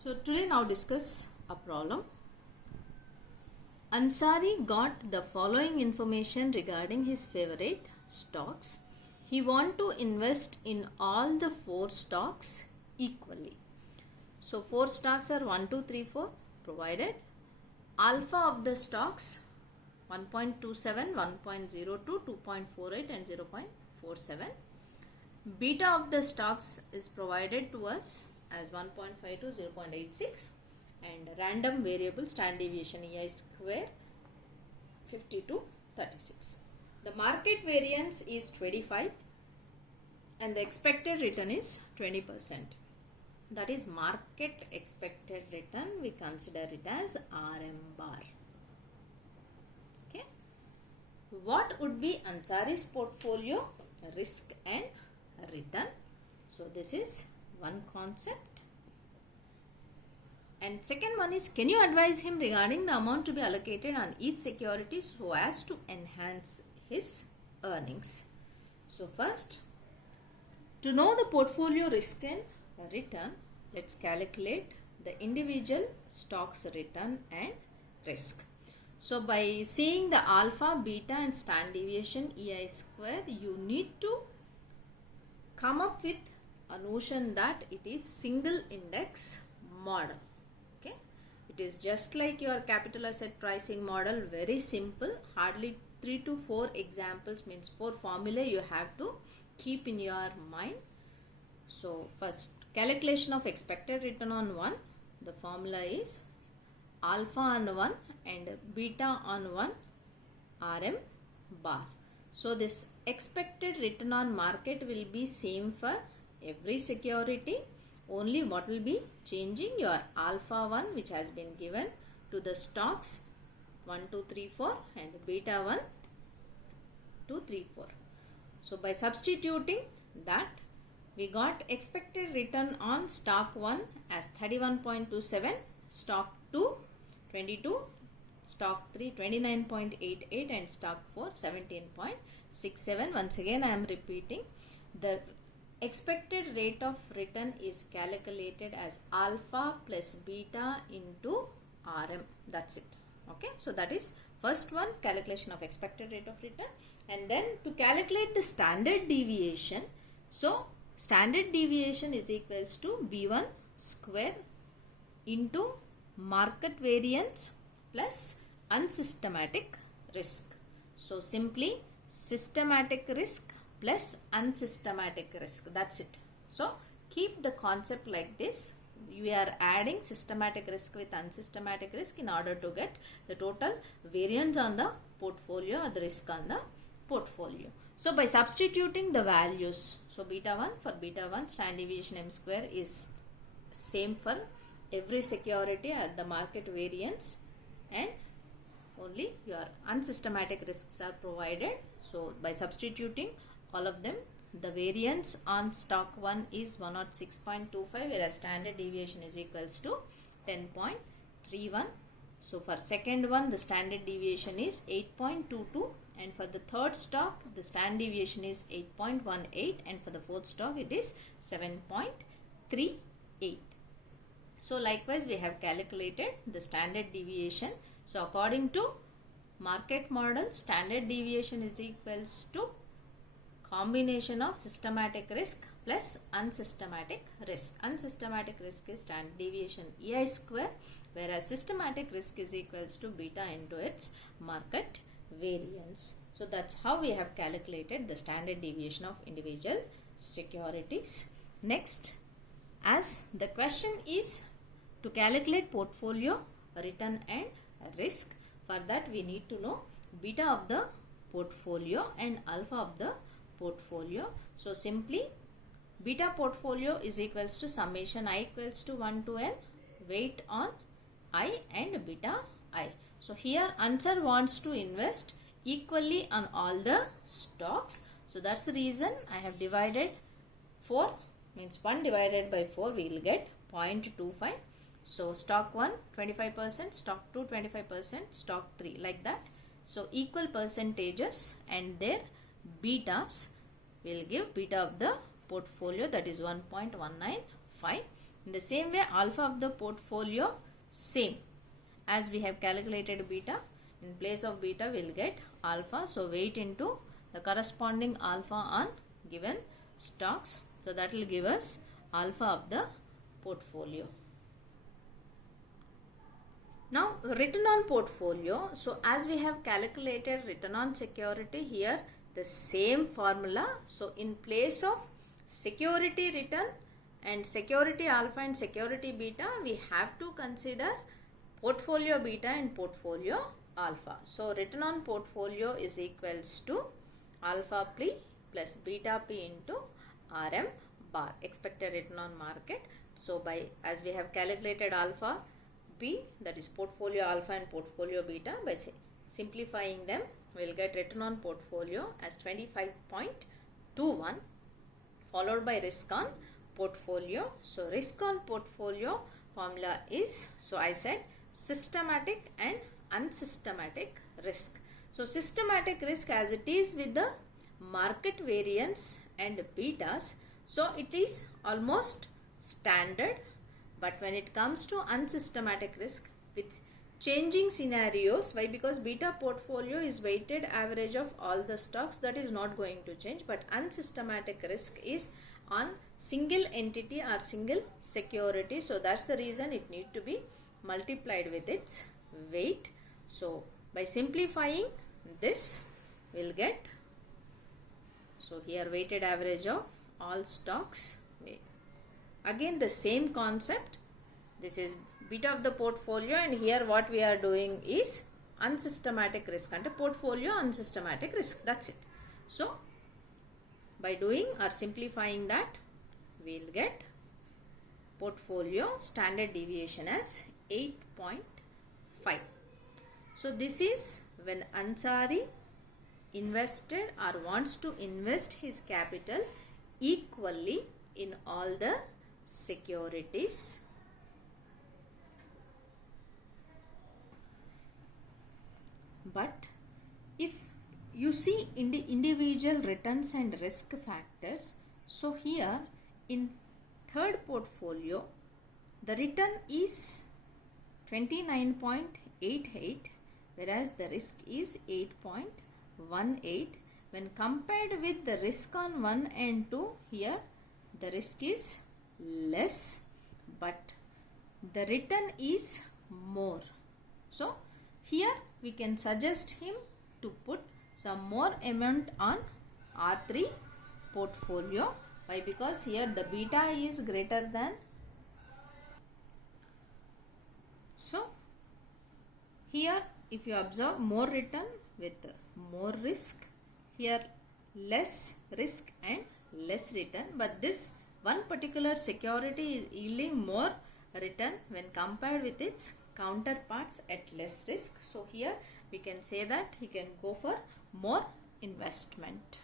So today now discuss a problem. Ansari got the following information regarding his favorite stocks. He want to invest in all the 4 stocks equally. So 4 stocks are 1, 2, 3, 4 provided. Alpha of the stocks 1.27, 1.02, 2.48 and 0.47. Beta of the stocks is provided to us as 1.5 to 0.86 and random variable standard deviation EI square 50 to 36. The market variance is 25 and the expected return is 20%. That is market expected return. We consider it as RM bar. Okay. What would be Ansari's portfolio risk and return? So this is one concept. And second one is, can you advise him regarding the amount to be allocated on each security so as to enhance his earnings? So first, to know the portfolio risk and return, let's calculate the individual stocks return and risk. So by seeing the alpha, beta and standard deviation EI square, you need to come up with a notion that it is single index model. Okay, it is just like your capital asset pricing model, very simple, hardly 3 to 4 examples, means 4 formula you have to keep in your mind. So first, calculation of expected return on 1, the formula is alpha on 1 and beta on 1 RM bar. So this expected return on market will be same for every security. Only what will be changing, your alpha 1 which has been given to the stocks 1, 2, 3, 4 and beta 1, 2, 3, 4. So by substituting that, we got expected return on stock 1 as 31.27, stock 2 22, stock 3 29.88 and stock 4 17.67. Once again I am repeating, the expected rate of return is calculated as alpha plus beta into RM. That's it. Okay, so that is first one, calculation of expected rate of return. And then to calculate the standard deviation, so standard deviation is equals to B1 square into market variance plus unsystematic risk. So simply systematic risk plus unsystematic risk. That's it. So keep the concept like this. We are adding systematic risk with unsystematic risk in order to get the total variance on the portfolio or the risk on the portfolio. So by substituting the values, so beta 1, for beta 1 standard deviation M square is same for every security at the market variance, and only your unsystematic risks are provided. So by substituting all of them, the variance on stock 1 is 106.25, whereas standard deviation is equals to 10.31. So for second one, the standard deviation is 8.22, and for the third stock the standard deviation is 8.18, and for the fourth stock it is 7.38. So likewise we have calculated the standard deviation. So according to market model, standard deviation is equals to combination of systematic risk plus unsystematic risk. Unsystematic risk is standard deviation EI square, whereas systematic risk is equals to beta into its market variance. So that's how we have calculated the standard deviation of individual securities. Next, as the question is to calculate portfolio return and risk, for that we need to know beta of the portfolio and alpha of the portfolio. So simply beta portfolio is equals to summation I equals to 1 to n weight on I and beta I. So here Ansar wants to invest equally on all the stocks. So that's the reason I have divided 4, means 1 divided by 4 we will get 0.25. So stock 1 25%, stock 2 25%, stock 3, like that. So equal percentages and their betas will give beta of the portfolio, that is 1.195. In the same way, alpha of the portfolio same. As we have calculated beta, in place of beta we will get alpha. So weight into the corresponding alpha on given stocks. So that will give us alpha of the portfolio. Now return on portfolio. So as we have calculated return on security, here the same formula. So in place of security return and security alpha and security beta, we have to consider portfolio beta and portfolio alpha. So return on portfolio is equals to alpha P plus beta P into RM bar, expected return on market. So by, as we have calculated alpha P, that is portfolio alpha and portfolio beta, by simplifying them we will get return on portfolio as 25.21, followed by risk on portfolio. So risk on portfolio formula is, so I said systematic and unsystematic risk. So systematic risk, as it is with the market variance and betas, so it is almost standard. But when it comes to unsystematic risk with changing scenarios, why? Because beta portfolio is weighted average of all the stocks, that is not going to change. But unsystematic risk is on single entity or single security. So that's the reason it need to be multiplied with its weight. So by simplifying this, we'll get, so here weighted average of all stocks. Again the same concept, this is beta of the portfolio, and here what we are doing is unsystematic risk and portfolio unsystematic risk, that's it. So by doing or simplifying that, we will get portfolio standard deviation as 8.5. So this is when Ansari invested or wants to invest his capital equally in all the securities. But if you see in the individual returns and risk factors, so here in third portfolio the return is 29.88, whereas the risk is 8.18. When compared with the risk on 1 and 2, here the risk is less but the return is more. So here we can suggest him to put some more amount on R3 portfolio. Why? Because here the beta is greater than, so here if you observe more return with more risk, here less risk and less return, but this one particular security is yielding more return when compared with its counterparts at less risk. So here we can say that he can go for more investment.